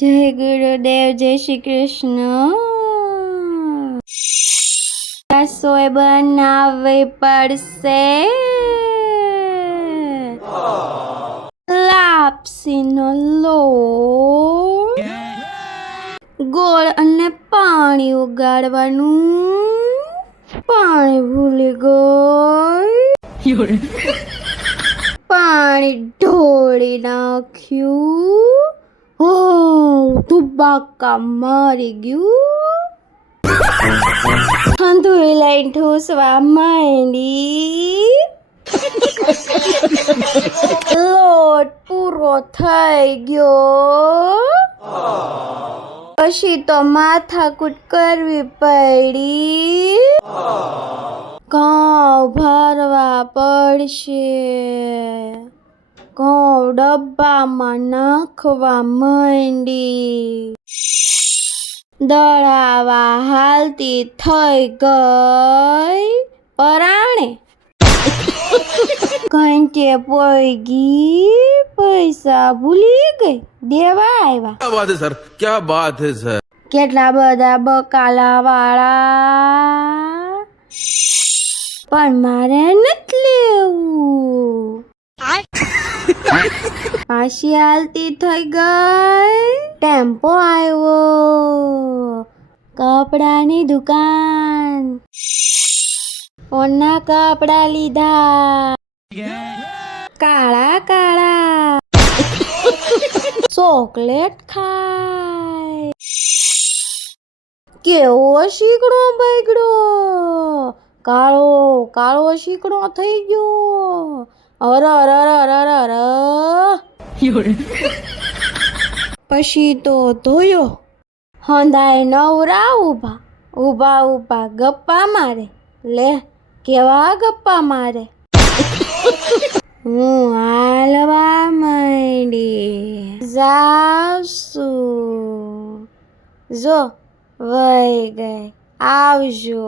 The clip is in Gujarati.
જય ગુરુદેવ, જય શ્રી કૃષ્ણ. રસોઈ બનાવવી પડશે. લાપસીનો લોટ, ગોળ અને પાણી ઉગાડવાનું. પાણી ભૂલી ગઈ. પાણી ઢોળી નાખ્યું. હો, ધુબાકા મારી ગયું. હંધુઈ લઈને ઠૂસવા માંડી. લોટ પૂરો થઈ ગયો. પછી તો માથાકૂટ કરવી પડી. ઘઉં ભરવા પડશે. ઘઉં ડબ્બામાં નાખવા માંડી. દળાવા હાલતી થઈ ગઈ. પરાણે ઘંટે પોઈગી. પૈસા ભૂલી ગઈ, દેવા આવ્યા. क्या बात है सर, क्या बात है सर. કેટલા બધા બકાલા વાળા, પણ મારે નથી લેવું. પાછી હાલતી થઈ ગઈ. ટેમ્પો આવ્યો. કપડાની દુકાન. ઓના કપડા લીધા, કાળા કાળા. ચોકલેટ ખાય. કેવો શીકણો બગડો. કાળો કાળો શીકણો થઈ ગયો. અર અર અર અર અર. પછી તો ધોયો. હંધાય નવરા ઉભા ઉભા ઉભા ગપ્પા મારે. લે, કેવા ગપ્પા મારે. હું હાલવા માંડી. જાશું. જો વહી ગઈ. આવજો.